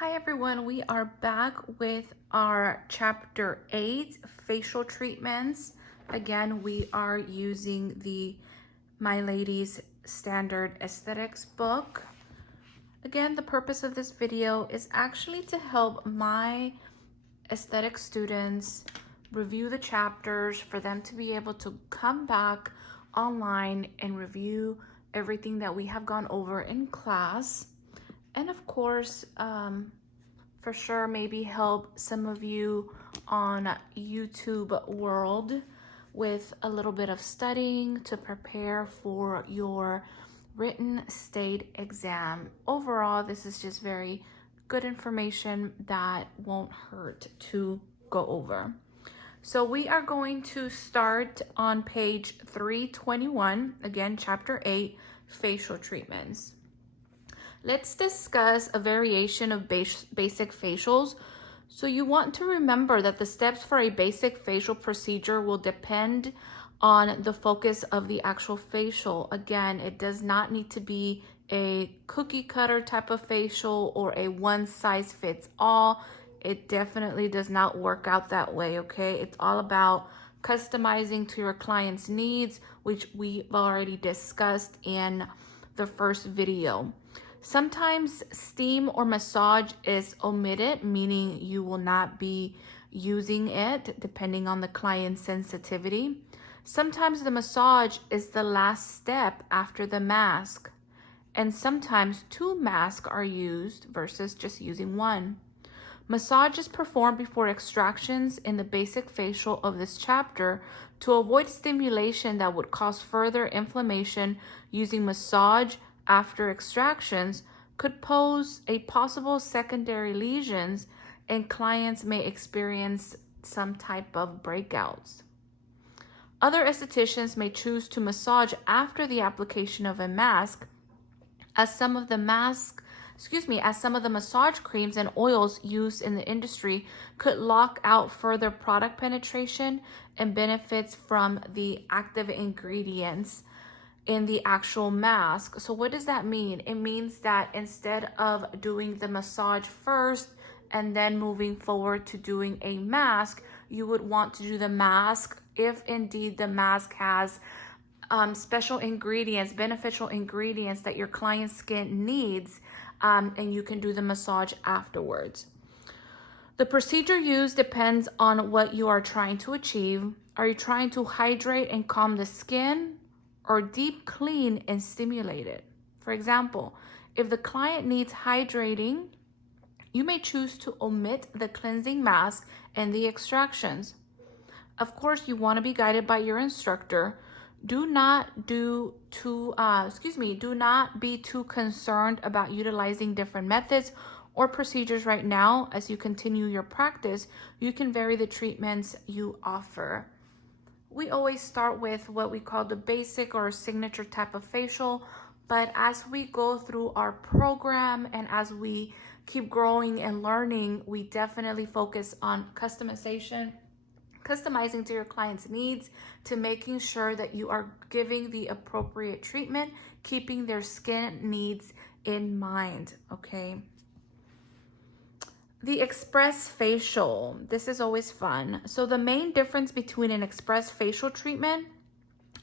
Hi everyone, we are back with our chapter 8, facial treatments. Again, we are using the My Lady's Standard Aesthetics book. Again, the purpose of this video is actually to help my aesthetic students review the chapters, for them to be able to come back online and review everything that we have gone over in class. And of course, for sure, maybe help some of you on YouTube world with a little bit of studying to prepare for your written state exam. Overall, this is just very good information that won't hurt to go over. So we are going to start on page 321, again, chapter 8, facial treatments. Let's discuss a variation of basic facials. So you want to remember that the steps for a basic facial procedure will depend on the focus of the actual facial. Again, it does not need to be a cookie cutter type of facial or a one size fits all. It definitely does not work out that way, okay? It's all about customizing to your client's needs, which we've already discussed in the first video. Sometimes steam or massage is omitted, meaning you will not be using it depending on the client's sensitivity. Sometimes the massage is the last step after the mask, and sometimes 2 masks are used versus just using 1. Massage is performed before extractions in the basic facial of this chapter to avoid stimulation that would cause further inflammation. Using massage after extractions could pose a possible secondary lesions, and clients may experience some type of breakouts. Other estheticians may choose to massage after the application of a mask, as some of the massage creams and oils used in the industry could lock out further product penetration and benefits from the active ingredients in the actual mask. So what does that mean? It means that instead of doing the massage first and then moving forward to doing a mask, you would want to do the mask if indeed the mask has special ingredients, beneficial ingredients that your client's skin needs, and you can do the massage afterwards. The procedure used depends on what you are trying to achieve. Are you trying to hydrate and calm the skin, or deep clean and stimulate it? For example, if the client needs hydrating, you may choose to omit the cleansing mask and the extractions. Of course, you want to be guided by your instructor. Do not be too concerned about utilizing different methods or procedures right now. As you continue your practice, you can vary the treatments you offer. We always start with what we call the basic or signature type of facial, but as we go through our program and as we keep growing and learning, we definitely focus on customizing to your client's needs, to making sure that you are giving the appropriate treatment, keeping their skin needs in mind, okay? The express facial, this is always fun. So the main difference between an express facial treatment,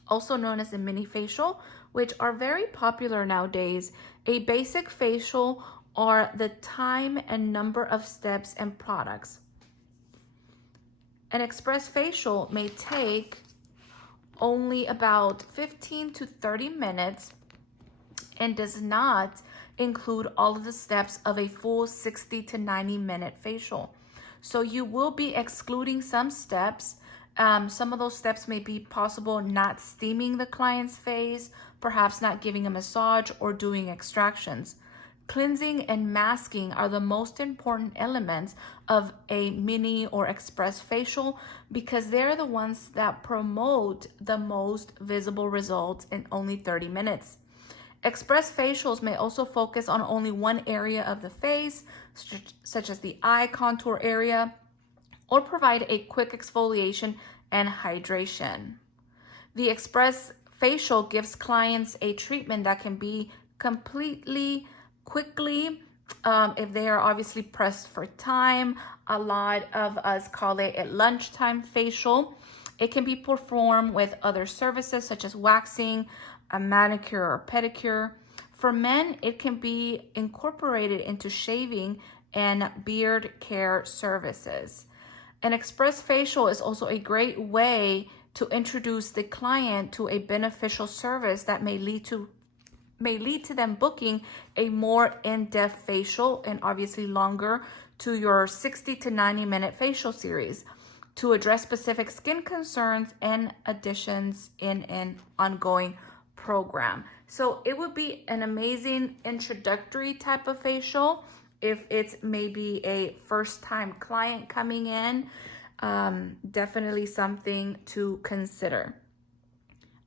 also known as a mini facial, which are very popular nowadays, a basic facial are the time and number of steps and products. An express facial may take only about 15 to 30 minutes and does not include all of the steps of a full 60 to 90 minute facial. So you will be excluding some steps. Some of those steps may be possible not steaming the client's face, perhaps not giving a massage or doing extractions. Cleansing and masking are the most important elements of a mini or express facial because they're the ones that promote the most visible results in only 30 minutes. Express facials may also focus on only one area of the face, such as the eye contour area, or provide a quick exfoliation and hydration. The express facial gives clients a treatment that can be completely, quickly, If they are obviously pressed for time, a lot of us call it a lunchtime facial. It can be performed with other services such as waxing, a manicure or pedicure. For men, it can be incorporated into shaving and beard care services. An express facial is also a great way to introduce the client to a beneficial service that may lead to them booking a more in-depth facial and obviously longer to your 60 to 90-minute facial series to address specific skin concerns and additions in an ongoing program. So it would be an amazing introductory type of facial if it's maybe a first-time client coming in. Definitely something to consider.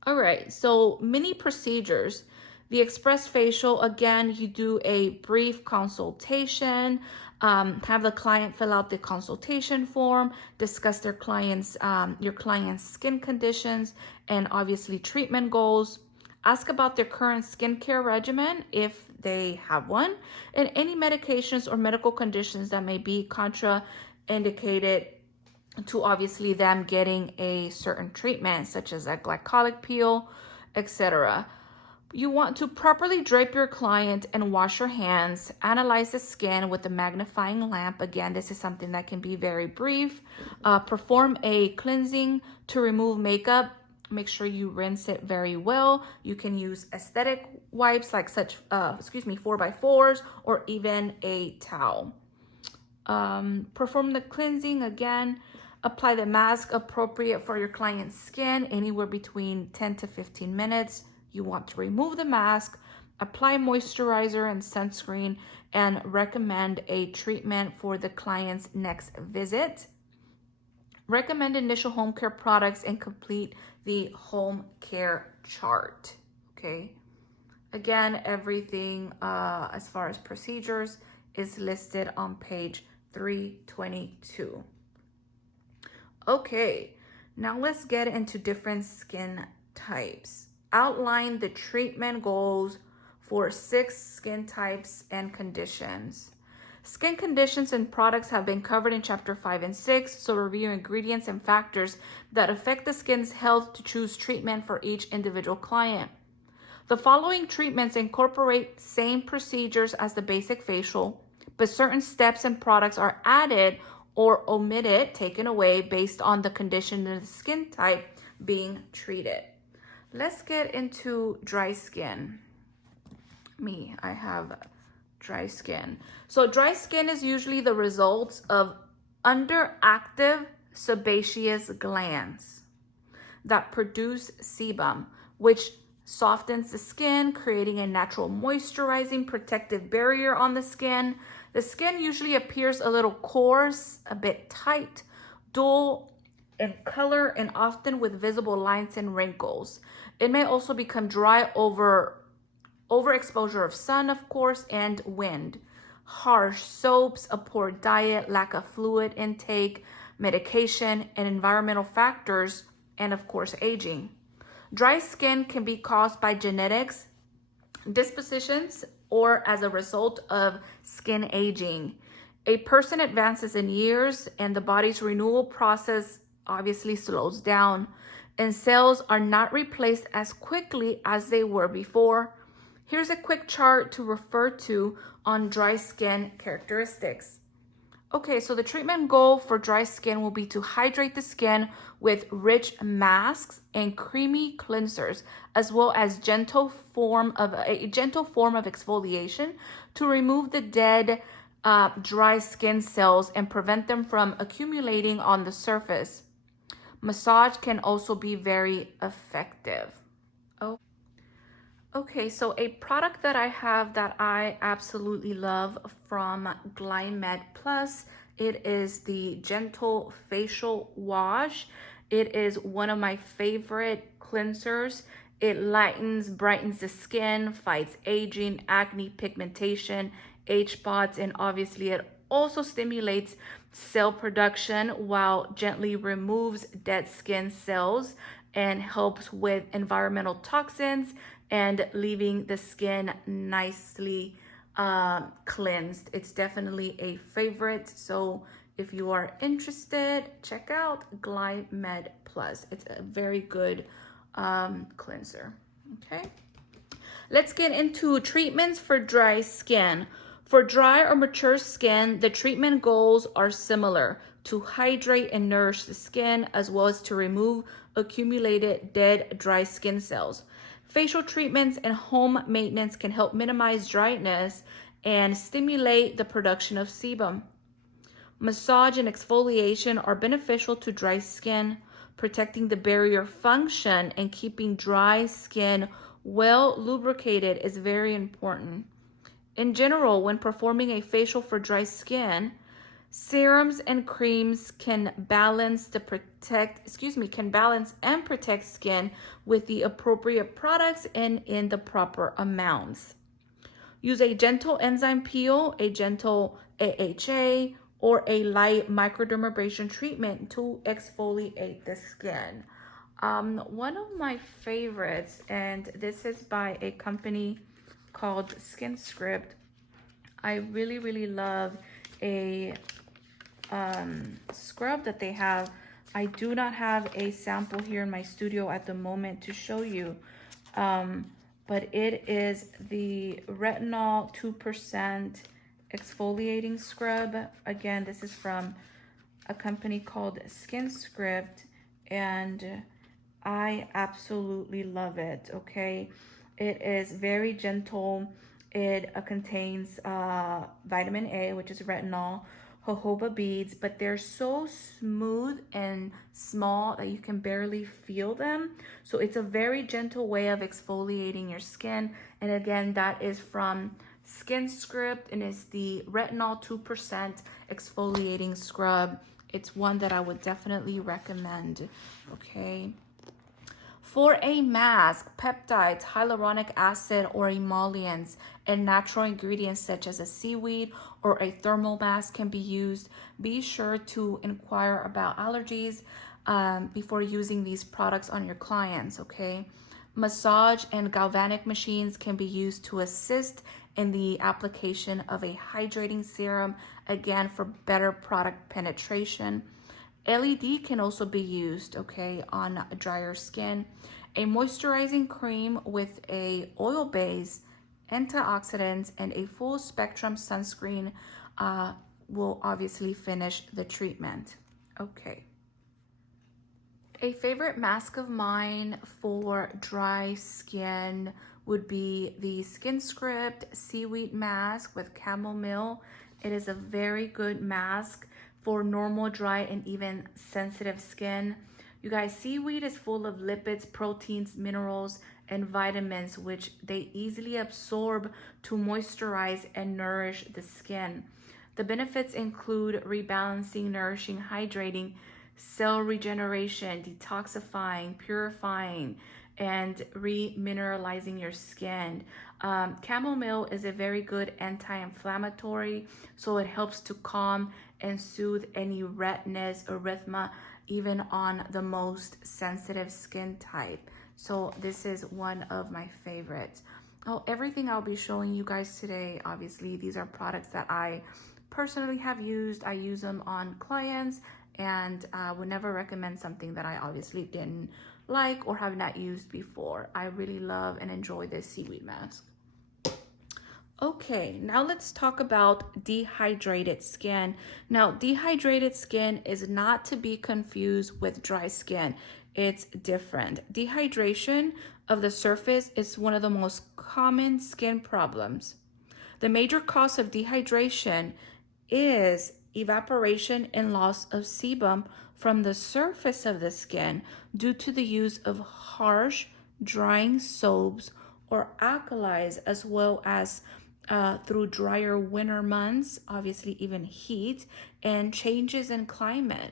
All right, so mini procedures. The express facial, again, you do a brief consultation, have the client fill out the consultation form, discuss your client's skin conditions, and obviously treatment goals. Ask about their current skincare regimen if they have one, and any medications or medical conditions that may be contraindicated to obviously them getting a certain treatment, such as a glycolic peel, etc. You want to properly drape your client and wash your hands. Analyze the skin with a magnifying lamp. Again, this is something that can be very brief. Perform a cleansing to remove makeup. Make sure you rinse it very well. You can use aesthetic wipes like 4x4s or even a towel. Perform the cleansing again. Apply the mask appropriate for your client's skin, anywhere between 10 to 15 minutes. You want to remove the mask, apply moisturizer and sunscreen, and recommend a treatment for the client's next visit. Recommend initial home care products and complete the home care chart. Okay. Again, everything as far as procedures is listed on page 322. Okay, now let's get into different skin types. Outline the treatment goals for 6 skin types and conditions. Skin conditions and products have been covered in chapter 5 and 6, so review ingredients and factors that affect the skin's health to choose treatment for each individual client. The following treatments incorporate same procedures as the basic facial, but certain steps and products are added or omitted, taken away based on the condition of the skin type being treated. Let's get into dry skin. I have dry skin. So dry skin is usually the result of underactive sebaceous glands that produce sebum, which softens the skin, creating a natural moisturizing protective barrier on the skin. The skin usually appears a little coarse, a bit tight, dull in color, and often with visible lines and wrinkles. It may also become dry overexposure of sun, of course, and wind. Harsh soaps, a poor diet, lack of fluid intake, medication, and environmental factors, and of course, aging. Dry skin can be caused by genetics, dispositions, or as a result of skin aging. A person advances in years and the body's renewal process obviously slows down, and cells are not replaced as quickly as they were before. Here's a quick chart to refer to on dry skin characteristics. Okay, so the treatment goal for dry skin will be to hydrate the skin with rich masks and creamy cleansers, as well as a gentle form of exfoliation to remove the dead dry skin cells and prevent them from accumulating on the surface. Massage can also be very effective. Okay, so a product that I have that I absolutely love from Glam Plus, it is the Gentle Facial Wash. It is one of my favorite cleansers. It lightens, brightens the skin, fights aging, acne, pigmentation, age spots, and obviously it also stimulates cell production while gently removes dead skin cells and helps with environmental toxins and leaving the skin nicely cleansed. It's definitely a favorite. So if you are interested, check out Glam Med Plus. It's a very good cleanser. Okay. Let's get into treatments for dry skin. For dry or mature skin, the treatment goals are similar: to hydrate and nourish the skin, as well as to remove accumulated dead dry skin cells. Facial treatments and home maintenance can help minimize dryness and stimulate the production of sebum. Massage and exfoliation are beneficial to dry skin, protecting the barrier function and keeping dry skin well lubricated is very important. In general, when performing a facial for dry skin, serums and creams can balance and protect skin with the appropriate products and in the proper amounts. Use a gentle enzyme peel, a gentle AHA, or a light microdermabrasion treatment to exfoliate the skin. One of my favorites, and this is by a company called Skin Script. I really love a scrub that they have. I do not have a sample here in my studio at the moment to show you, but it is the retinol 2% exfoliating scrub. Again, this is from a company called Skin Script, and I absolutely love it. Okay, it is very gentle. It contains vitamin A, which is retinol, jojoba beads, but they're so smooth and small that you can barely feel them. So it's a very gentle way of exfoliating your skin. And again, that is from Skin Script, and it's the retinol 2% exfoliating scrub. It's one that I would definitely recommend. Okay. For a mask, peptides, hyaluronic acid, or emollients and natural ingredients such as a seaweed or a thermal mask can be used. Be sure to inquire about allergies before using these products on your clients, okay? Massage and galvanic machines can be used to assist in the application of a hydrating serum, again, for better product penetration. LED can also be used, okay, on drier skin. A moisturizing cream with a oil base, antioxidants, and a full spectrum sunscreen will obviously finish the treatment. Okay. A favorite mask of mine for dry skin would be the Skin Script Seaweed Mask with Chamomile. It is a very good mask for normal, dry, and even sensitive skin. You guys, seaweed is full of lipids, proteins, minerals, and vitamins, which they easily absorb to moisturize and nourish the skin. The benefits include rebalancing, nourishing, hydrating, cell regeneration, detoxifying, purifying, and remineralizing your skin. Chamomile is a very good anti-inflammatory, so it helps to calm and soothe any redness, erythema, even on the most sensitive skin type. So this is one of my favorites. Oh, everything I'll be showing you guys today, obviously, these are products that I personally have used. I use them on clients, and would never recommend something that I obviously didn't like or have not used before. I really love and enjoy this seaweed mask. Okay, now let's talk about dehydrated skin. Now, dehydrated skin is not to be confused with dry skin. It's different. Dehydration of the surface is one of the most common skin problems. The major cause of dehydration is evaporation and loss of sebum from the surface of the skin due to the use of harsh, drying soaps or alkalis, as well as through drier winter months, obviously even heat, and changes in climate.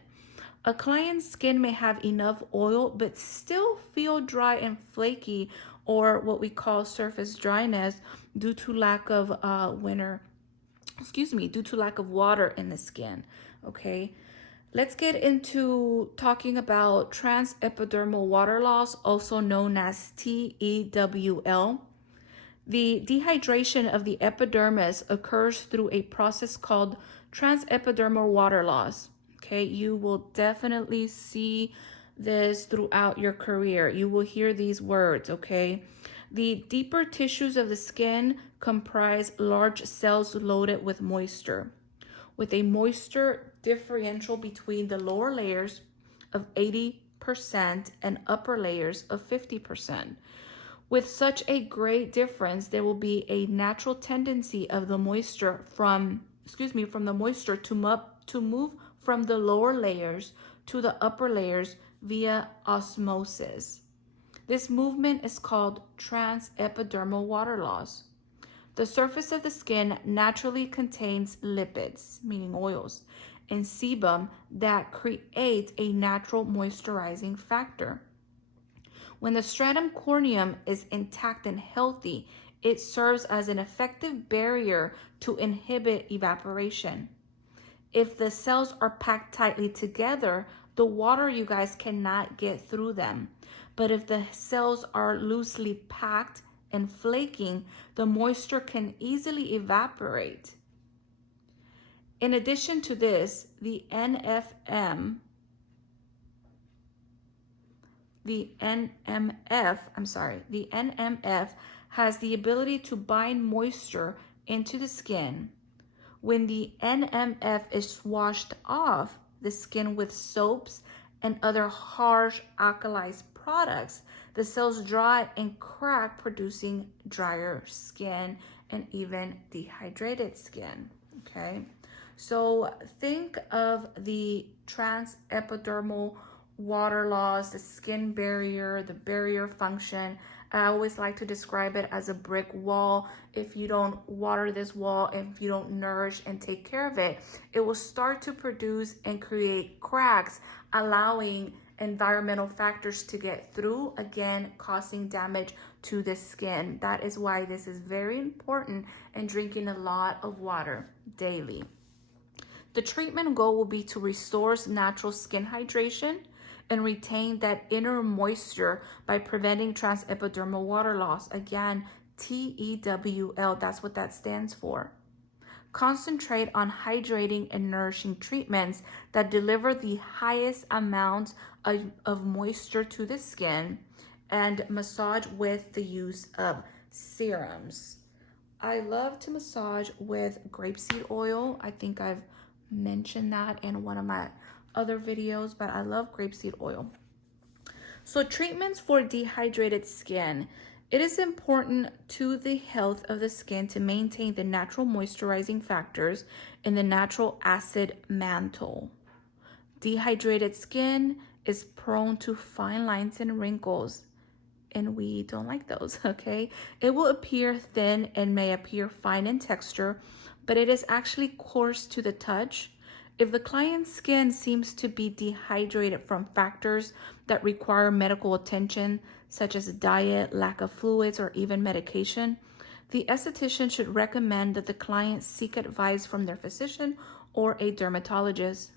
A client's skin may have enough oil but still feel dry and flaky, or what we call surface dryness, due to lack of due to lack of water in the skin. Okay, let's get into talking about transepidermal water loss, also known as TEWL. The dehydration of the epidermis occurs through a process called transepidermal water loss. Okay, you will definitely see this throughout your career. You will hear these words, okay? The deeper tissues of the skin comprise large cells loaded with moisture, with a moisture differential between the lower layers of 80% and upper layers of 50%. With such a great difference, there will be a natural tendency of the moisture from the moisture to move from the lower layers to the upper layers via osmosis. This movement is called transepidermal water loss. The surface of the skin naturally contains lipids, meaning oils, and sebum that create a natural moisturizing factor. When the stratum corneum is intact and healthy, it serves as an effective barrier to inhibit evaporation. If the cells are packed tightly together, the water, you guys, cannot get through them. But if the cells are loosely packed and flaking, the moisture can easily evaporate. In addition to this, the NMF has the ability to bind moisture into the skin. When the NMF is washed off the skin with soaps and other harsh alkalized products, the cells dry and crack, producing drier skin and even dehydrated skin, okay? So think of the transepidermal water loss, the skin barrier, the barrier function. I always like to describe it as a brick wall. If you don't water this wall, if you don't nourish and take care of it, it will start to produce and create cracks, allowing environmental factors to get through, again, causing damage to the skin. That is why this is very important in drinking a lot of water daily. The treatment goal will be to restore natural skin hydration and retain that inner moisture by preventing transepidermal water loss. Again, TEWL, that's what that stands for. Concentrate on hydrating and nourishing treatments that deliver the highest amount of moisture to the skin, and massage with the use of serums. I love to massage with grapeseed oil. I think I've mentioned that in one of my other videos, but I love grapeseed oil. So treatments for dehydrated skin. It is important to the health of the skin to maintain the natural moisturizing factors in the natural acid mantle. Dehydrated skin is prone to fine lines and wrinkles, and we don't like those, okay? It will appear thin and may appear fine in texture, but it is actually coarse to the touch. If the client's skin seems to be dehydrated from factors that require medical attention, such as diet, lack of fluids, or even medication, the esthetician should recommend that the client seek advice from their physician or a dermatologist.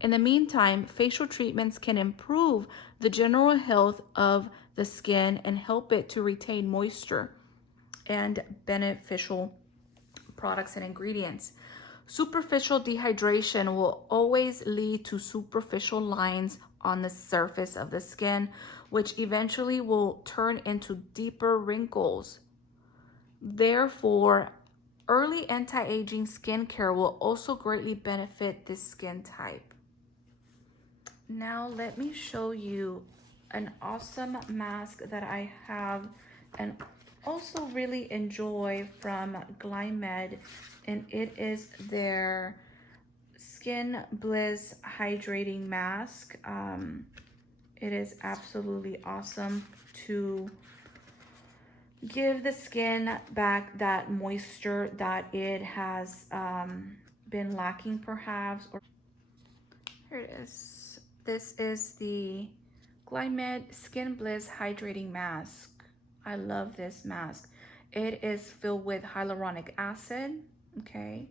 In the meantime, facial treatments can improve the general health of the skin and help it to retain moisture and beneficial products and ingredients. Superficial dehydration will always lead to superficial lines on the surface of the skin, which eventually will turn into deeper wrinkles. Therefore, early anti-aging skincare will also greatly benefit this skin type. Now let me show you an awesome mask that I have and also really enjoy from Glam, and it is their Skin Bliss Hydrating Mask. It is absolutely awesome to give the skin back that moisture that it has been lacking perhaps. Or here it is. This is the Glam Skin Bliss Hydrating Mask. I love this mask. It is filled with hyaluronic acid, okay?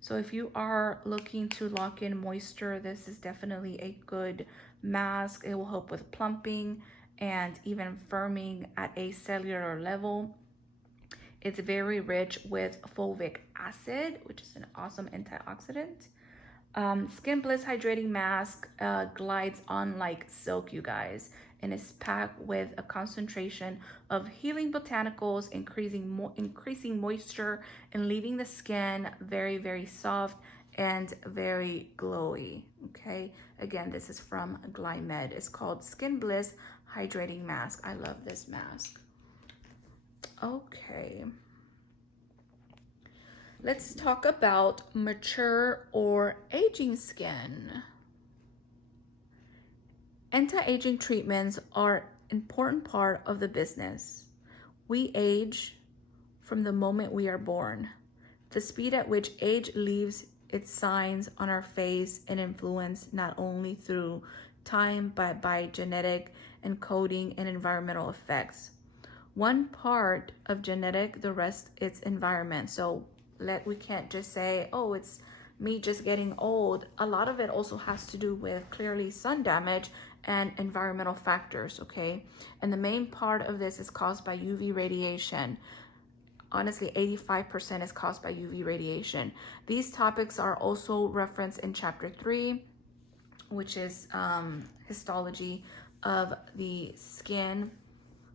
So if you are looking to lock in moisture, this is definitely a good mask. It will help with plumping and even firming at a cellular level. It's very rich with fulvic acid, which is an awesome antioxidant. Skin Bliss Hydrating Mask glides on like silk, you guys, and is packed with a concentration of healing botanicals, increasing moisture and leaving the skin very, very soft and very glowy. Okay, again, this is from Glam. It's called Skin Bliss Hydrating Mask. I love this mask. Okay. Let's talk about mature or aging skin. Anti-aging treatments are an important part of the business. We age from the moment we are born. The speed at which age leaves its signs on our face and influence not only through time but by genetic encoding and environmental effects. One part of genetic, the rest it's environment. So we can't just say, oh, it's me just getting old. A lot of it also has to do with clearly sun damage and environmental factors, okay? And the main part of this is caused by UV radiation. Honestly, 85% is caused by UV radiation. These topics are also referenced in chapter 3, which is histology of the skin,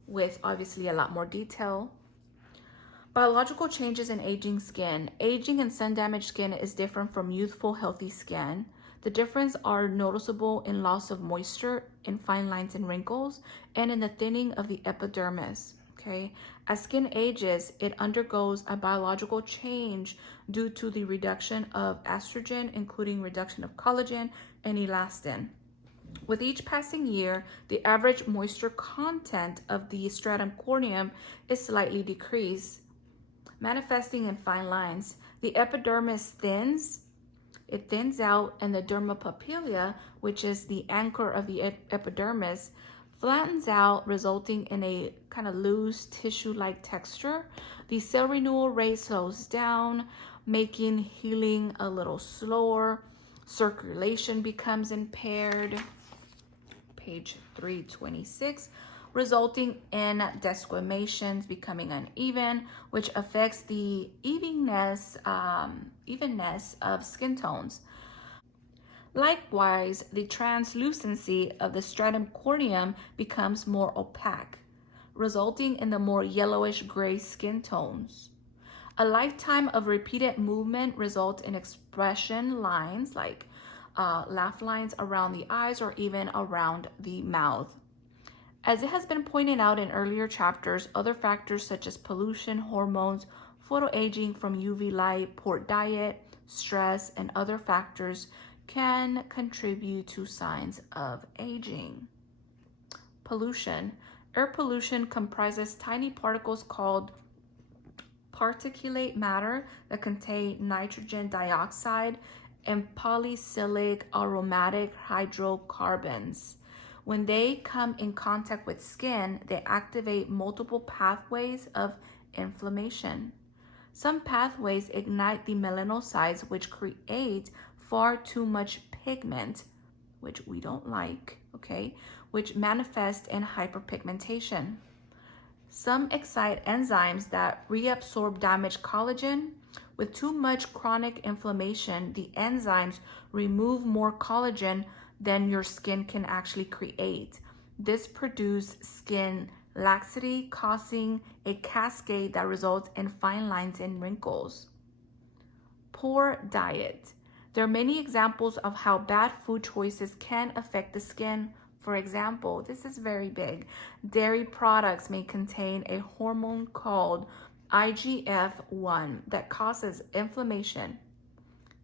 with obviously a lot more detail. Biological changes in aging skin. Aging and sun-damaged skin is different from youthful, healthy skin. The differences are noticeable in loss of moisture, in fine lines and wrinkles, and in the thinning of the epidermis. Okay, as skin ages, it undergoes a biological change due to the reduction of estrogen, including reduction of collagen and elastin. With each passing year, the average moisture content of the stratum corneum is slightly decreased, manifesting in fine lines. The epidermis thins, it thins out, and the derma papilla, which is the anchor of the epidermis, flattens out, resulting in a kind of loose tissue-like texture. The cell renewal rate slows down, making healing a little slower. Circulation becomes impaired. Page 326, resulting in desquamations becoming uneven, which affects the evenness of skin tones. Likewise, the translucency of the stratum corneum becomes more opaque, resulting in the more yellowish gray skin tones. A lifetime of repeated movement results in expression lines like laugh lines around the eyes or even around the mouth. As it has been pointed out in earlier chapters, other factors such as pollution, hormones, photoaging from UV light, poor diet, stress, and other factors can contribute to signs of aging. Pollution. Air pollution comprises tiny particles called particulate matter that contain nitrogen dioxide and polycyclic aromatic hydrocarbons. When they come in contact with skin, they activate multiple pathways of inflammation. Some pathways ignite the melanocytes, which create far too much pigment, which we don't like, okay, which manifest in hyperpigmentation. Some excite enzymes that reabsorb damaged collagen. With too much chronic inflammation, the enzymes remove more collagen than your skin can actually create. This produces skin laxity, causing a cascade that results in fine lines and wrinkles. Poor diet. There are many examples of how bad food choices can affect the skin. For example, this is very big. Dairy products may contain a hormone called IGF-1 that causes inflammation.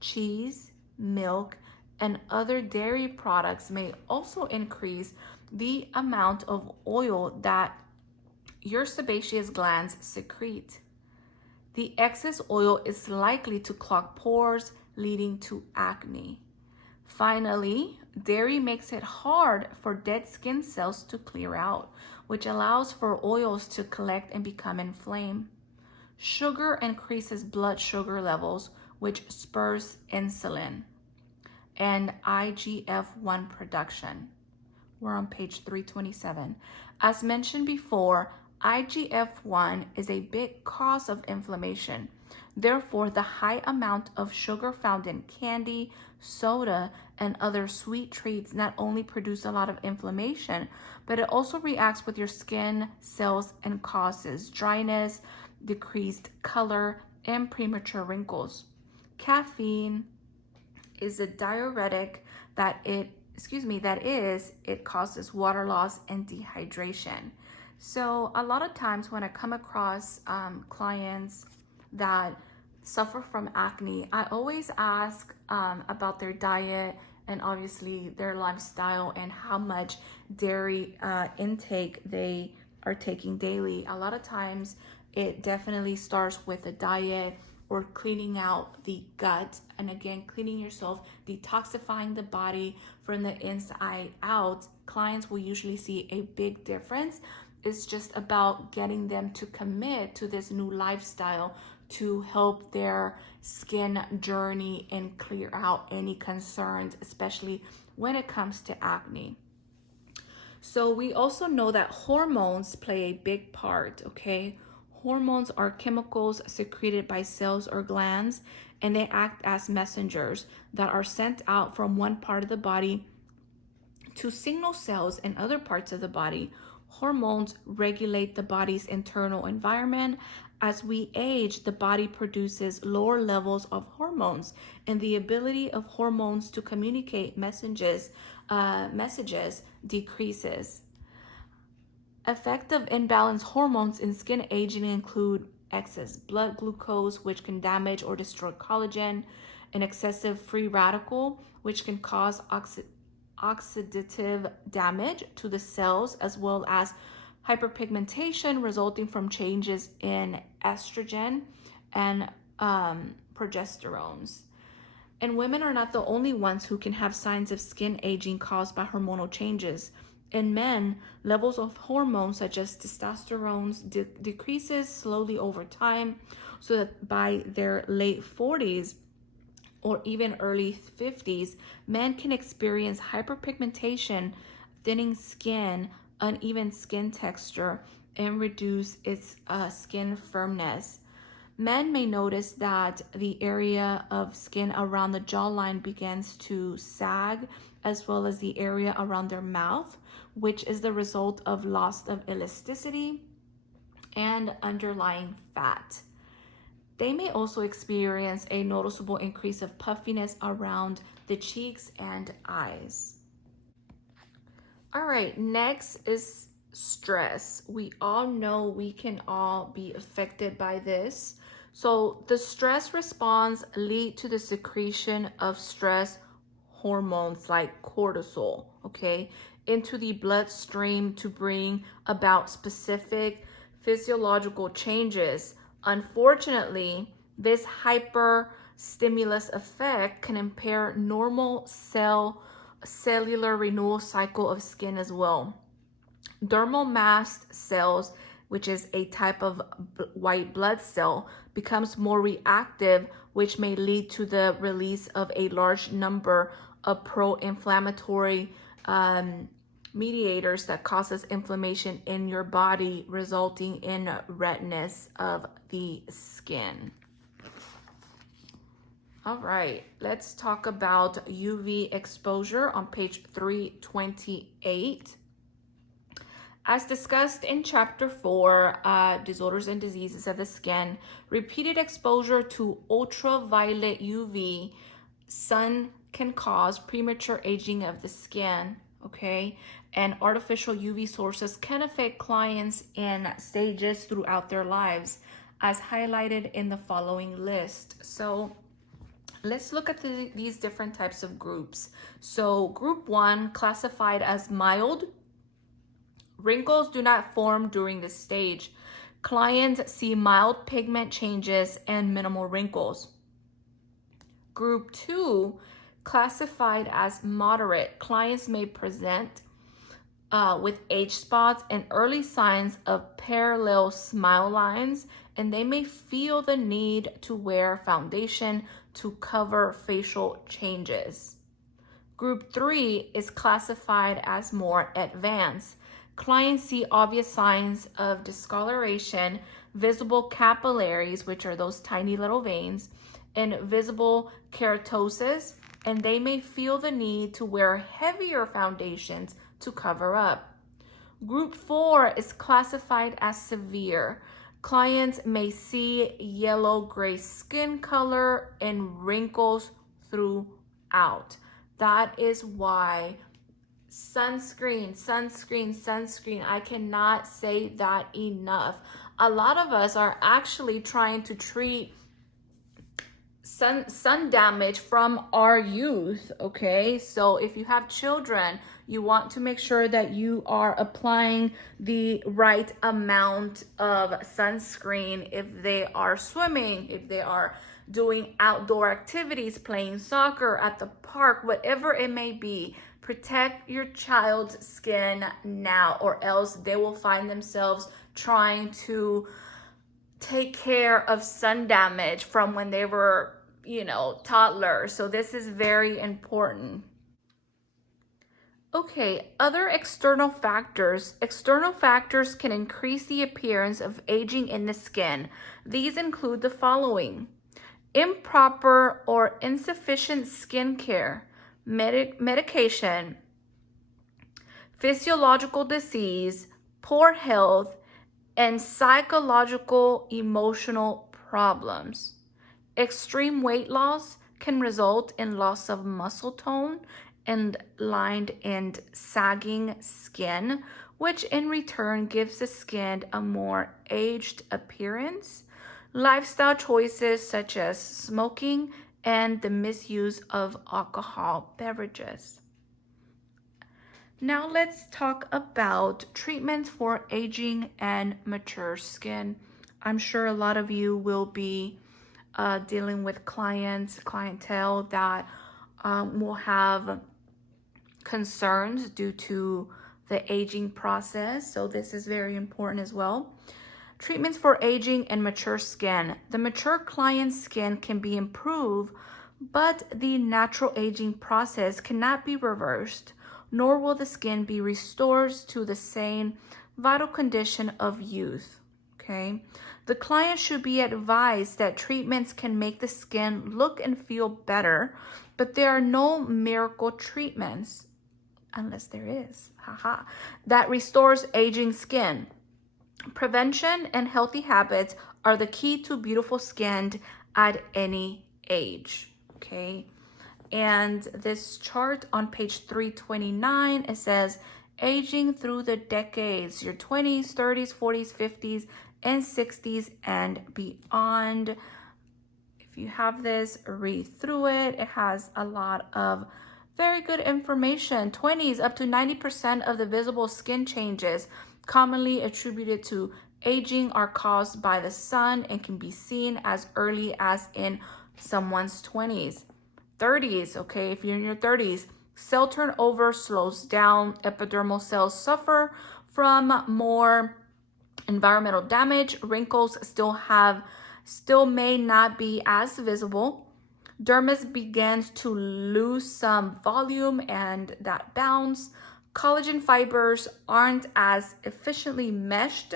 Cheese, milk, and other dairy products may also increase the amount of oil that your sebaceous glands secrete. The excess oil is likely to clog pores, leading to acne. Finally, dairy makes it hard for dead skin cells to clear out, which allows for oils to collect and become inflamed. Sugar increases blood sugar levels, which spurs insulin and IGF-1 production. We're on page 327. As mentioned before, IGF-1 is a big cause of inflammation. Therefore, the high amount of sugar found in candy, soda, and other sweet treats not only produce a lot of inflammation, but it also reacts with your skin cells and causes dryness, decreased color, and premature wrinkles. Caffeine is a diuretic it causes water loss and dehydration. So a lot of times when I come across clients that suffer from acne, I always ask about their diet and obviously their lifestyle and how much dairy intake they are taking daily. A lot of times it definitely starts with a diet or cleaning out the gut, and again, cleaning yourself, detoxifying the body from the inside out. Clients will usually see a big difference. It's just about getting them to commit to this new lifestyle to help their skin journey and clear out any concerns, especially when it comes to acne. So we also know that hormones play a big part, okay? Hormones are chemicals secreted by cells or glands, and they act as messengers that are sent out from one part of the body to signal cells in other parts of the body. Hormones regulate the body's internal environment. As we age, the body produces lower levels of hormones, and the ability of hormones to communicate messages decreases. Effective imbalanced hormones in skin aging include excess blood glucose, which can damage or destroy collagen, an excessive free radical, which can cause oxidative damage to the cells, as well as hyperpigmentation resulting from changes in estrogen and progesterones. And women are not the only ones who can have signs of skin aging caused by hormonal changes. In men, levels of hormones such as testosterone decreases slowly over time, so that by their late 40s or even early 50s, men can experience hyperpigmentation, thinning skin, uneven skin texture, and reduce its skin firmness. Men may notice that the area of skin around the jawline begins to sag, as well as the area around their mouth, which is the result of loss of elasticity and underlying fat. They may also experience a noticeable increase of puffiness around the cheeks and eyes. All right, next is stress. We all know we can all be affected by this. So the stress response lead to the secretion of stress hormones like cortisol, okay, into the bloodstream to bring about specific physiological changes. Unfortunately, this hyper-stimulus effect can impair normal cellular renewal cycle of skin as well. Dermal mast cells, which is a type of white blood cell, becomes more reactive, which may lead to the release of a large number of pro-inflammatory mediators that causes inflammation in your body, resulting in redness of the skin. All right, let's talk about UV exposure on page 328. As discussed in chapter 4, disorders and diseases of the skin, repeated exposure to ultraviolet UV sun can cause premature aging of the skin, okay? And artificial UV sources can affect clients in stages throughout their lives, as highlighted in the following list. So let's look at these different types of groups. So group 1, classified as mild. Wrinkles do not form during this stage. Clients see mild pigment changes and minimal wrinkles. Group 2, classified as moderate. Clients may present with age spots and early signs of parallel smile lines, and they may feel the need to wear foundation to cover facial changes. Group 3 is classified as more advanced. Clients see obvious signs of discoloration, visible capillaries, which are those tiny little veins, and visible keratosis, and they may feel the need to wear heavier foundations to cover up. Group 4 is classified as severe. Clients may see yellow-gray skin color and wrinkles throughout. That is why sunscreen, sunscreen, sunscreen. I cannot say that enough. A lot of us are actually trying to treat sun damage from our youth, okay? So if you have children, you want to make sure that you are applying the right amount of sunscreen. If they are swimming, if they are doing outdoor activities, playing soccer at the park, whatever it may be, protect your child's skin now, or else they will find themselves trying to take care of sun damage from when they were, toddlers. So this is very important. Okay, other external factors. External factors can increase the appearance of aging in the skin. These include the following: improper or insufficient skincare, medication, physiological disease, poor health, and psychological emotional problems. Extreme weight loss can result in loss of muscle tone and lined and sagging skin, which in return gives the skin a more aged appearance. Lifestyle choices such as smoking and the misuse of alcohol beverages. Now let's talk about treatments for aging and mature skin. I'm sure a lot of you will be dealing with clientele that will have concerns due to the aging process. So this is very important as well. Treatments for aging and mature skin. The mature client's skin can be improved, but the natural aging process cannot be reversed, nor will the skin be restored to the same vital condition of youth. Okay. The client should be advised that treatments can make the skin look and feel better, but there are no miracle treatments, unless there is, that restores aging skin. Prevention and healthy habits are the key to beautiful skin at any age, okay? And this chart on page 329, it says, aging through the decades, your 20s, 30s, 40s, 50s, and 60s and beyond. If you have this, read through it. It has a lot of very good information. 20s, up to 90% of the visible skin changes commonly attributed to aging are caused by the sun and can be seen as early as in someone's 20s. 30s, okay, if you're in your 30s, cell turnover slows down. Epidermal cells suffer from more environmental damage. Wrinkles still may not be as visible. Dermis begins to lose some volume and that bounce. Collagen fibers aren't as efficiently meshed.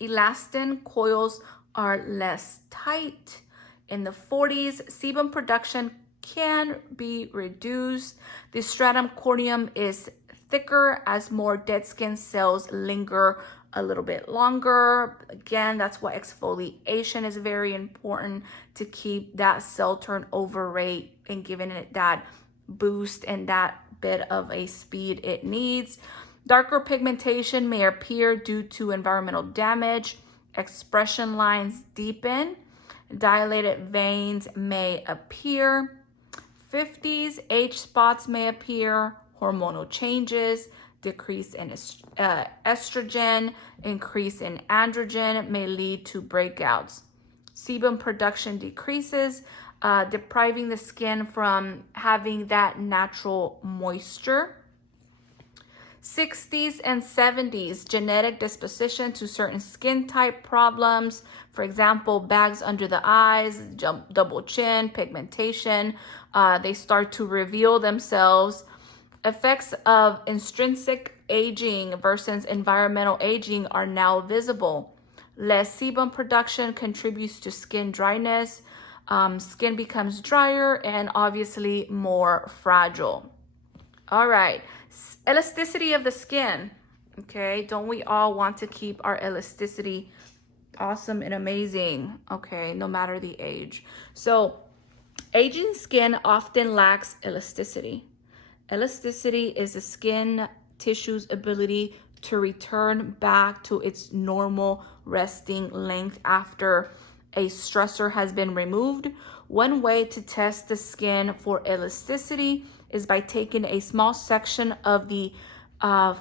Elastin coils are less tight. In the 40s, sebum production can be reduced. The stratum corneum is thicker as more dead skin cells linger a little bit longer. Again, that's why exfoliation is very important, to keep that cell turnover rate and giving it that boost and that bit of a speed it needs. Darker pigmentation may appear due to environmental damage. Expression lines deepen. Dilated veins may appear. 50s, age spots may appear. Hormonal changes, decrease in estrogen, increase in androgen may lead to breakouts. Sebum production decreases, depriving the skin from having that natural moisture. 60s and 70s, genetic disposition to certain skin type problems. For example, bags under the eyes, double chin, pigmentation, they start to reveal themselves. Effects of intrinsic aging versus environmental aging are now visible. Less sebum production contributes to skin dryness. Skin becomes drier and obviously more fragile. All right, elasticity of the skin. Okay, don't we all want to keep our elasticity awesome and amazing? Okay, no matter the age. So aging skin often lacks elasticity. Elasticity is the skin tissue's ability to return back to its normal resting length after a stressor has been removed. One way to test the skin for elasticity is by taking a small section of the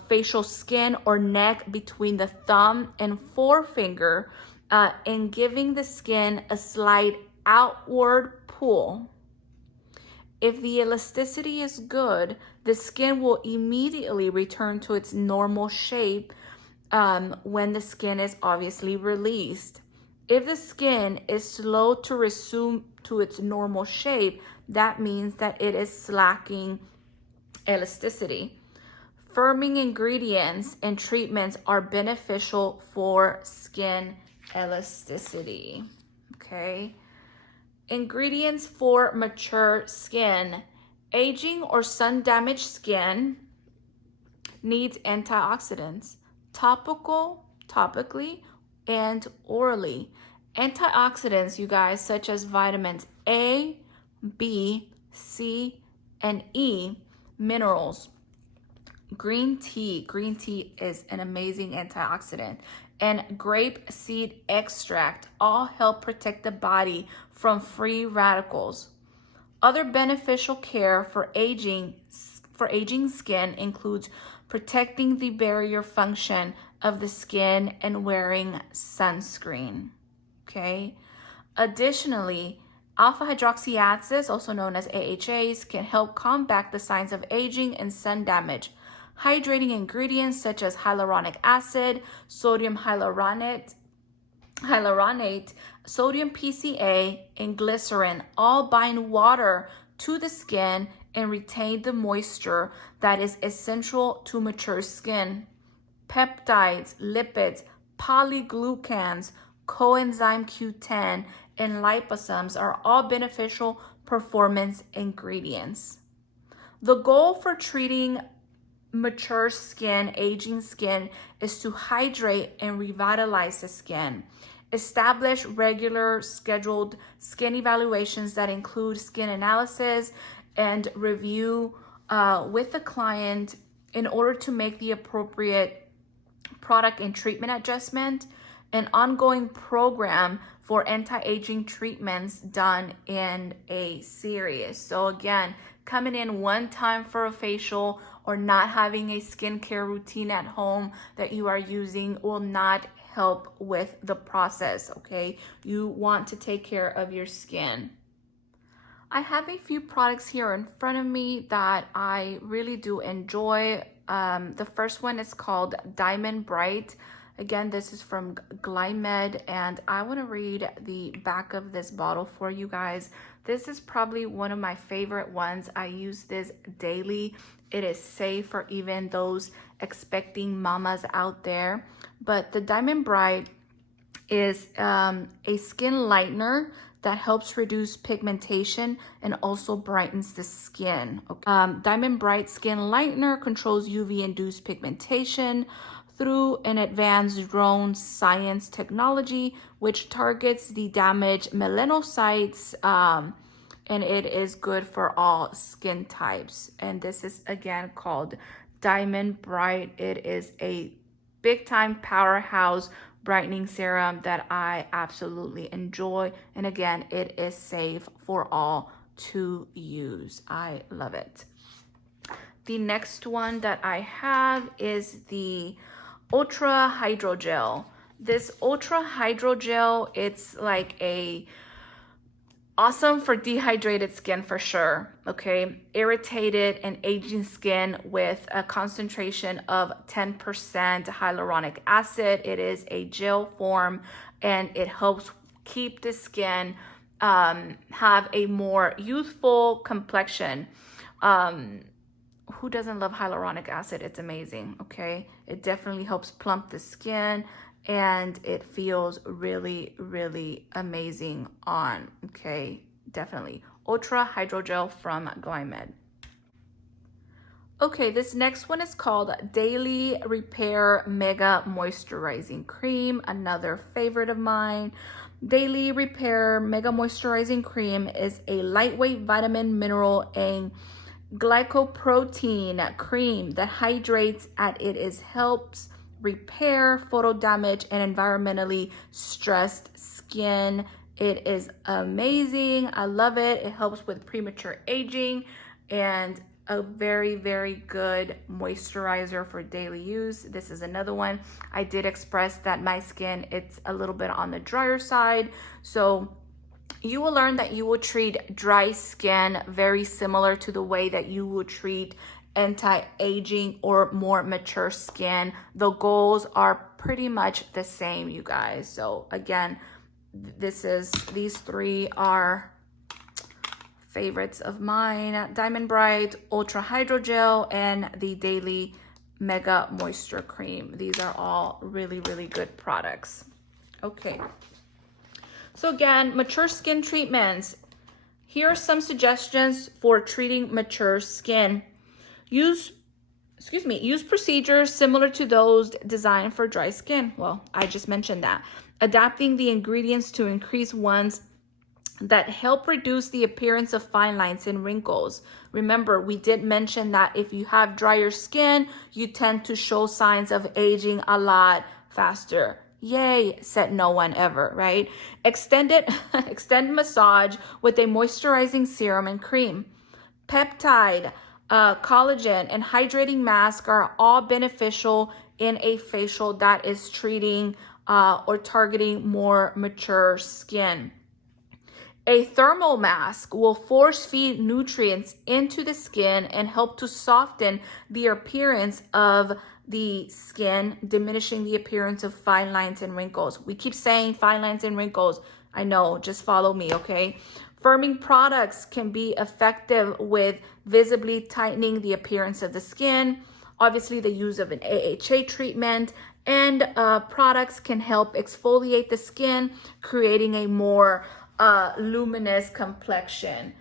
facial skin or neck between the thumb and forefinger and giving the skin a slight outward pull. If the elasticity is good, the skin will immediately return to its normal shape when the skin is obviously released. If the skin is slow to resume to its normal shape, that means that it is lacking elasticity. Firming ingredients and treatments are beneficial for skin elasticity. Okay. Ingredients for mature skin. Aging or sun-damaged skin needs antioxidants, topically, and orally. Antioxidants, you guys, such as vitamins A, B, C, and E, minerals. Green tea is an amazing antioxidant, and grape seed extract all help protect the body from free radicals. Other beneficial care for aging skin includes protecting the barrier function of the skin and wearing sunscreen. Okay. Additionally, alpha hydroxyacids, also known as AHAs, can help combat the signs of aging and sun damage. Hydrating ingredients such as hyaluronic acid, sodium hyaluronate, sodium PCA, and glycerin all bind water to the skin and retain the moisture that is essential to mature skin. Peptides, lipids, polyglucans, coenzyme Q10, and liposomes are all beneficial performance ingredients. The goal for treating mature skin, aging skin, is to hydrate and revitalize the skin. Establish regular scheduled skin evaluations that include skin analysis and review with the client in order to make the appropriate product and treatment adjustment. An ongoing program for anti-aging treatments done in a series. So again, coming in one time for a facial or not having a skincare routine at home that you are using will not help with the process, okay? You want to take care of your skin. I have a few products here in front of me that I really do enjoy. The first one is called Diamond Bright. Again, this is from Glam, and I want to read the back of this bottle for you guys. This is probably one of my favorite ones. I use this daily. It is safe for even those expecting mamas out there. But the Diamond Bright is a skin lightener that helps reduce pigmentation and also brightens the skin. Okay. Diamond Bright Skin Lightener controls UV-induced pigmentation through an advanced drone science technology, which targets the damaged melanocytes, and it is good for all skin types. And this is again called Diamond Bright. It is a big time powerhouse brightening serum that I absolutely enjoy. And again, it is safe for all to use. I love it. The next one that I have is the Ultra Hydrogel. This Ultra Hydrogel, it's like a awesome for dehydrated skin for sure, okay? Irritated and aging skin with a concentration of 10% hyaluronic acid. It is a gel form and it helps keep the skin have a more youthful complexion. who doesn't love hyaluronic acid? It's amazing, okay? It definitely helps plump the skin and it feels really, really amazing on, okay? Definitely. Ultra Hydrogel from Glam. Okay, this next one is called Daily Repair Mega Moisturizing Cream, another favorite of mine. Daily Repair Mega Moisturizing Cream is a lightweight vitamin, mineral, and glycoprotein cream that hydrates and helps repair photo damage and environmentally stressed skin. It is amazing. I love it. It helps with premature aging and a very, very good moisturizer for daily use. This is another one. I did express that my skin, it's a little bit on the drier side. So you will learn that you will treat dry skin very similar to the way that you will treat anti-aging or more mature skin. The goals are pretty much the same, you guys. So again, these three are favorites of mine: Diamond Bright, Ultra Hydrogel, and the Daily Mega Moisture Cream. These are all really, really good products. Okay. So again, mature skin treatments. Here are some suggestions for treating mature skin. Use procedures similar to those designed for dry skin. Well, I just mentioned that. Adapting the ingredients to increase ones that help reduce the appearance of fine lines and wrinkles. Remember, we did mention that if you have drier skin, you tend to show signs of aging a lot faster. Yay, said no one ever, right? Extend massage with a moisturizing serum and cream. Peptide, collagen, and hydrating mask are all beneficial in a facial that is treating or targeting more mature skin. A thermal mask will force feed nutrients into the skin and help to soften the appearance of the skin, diminishing the appearance of fine lines and wrinkles. We keep saying fine lines and wrinkles. I know, just follow me, okay? Firming products can be effective with visibly tightening the appearance of the skin. Obviously, the use of an AHA treatment and products can help exfoliate the skin, creating a more luminous complexion.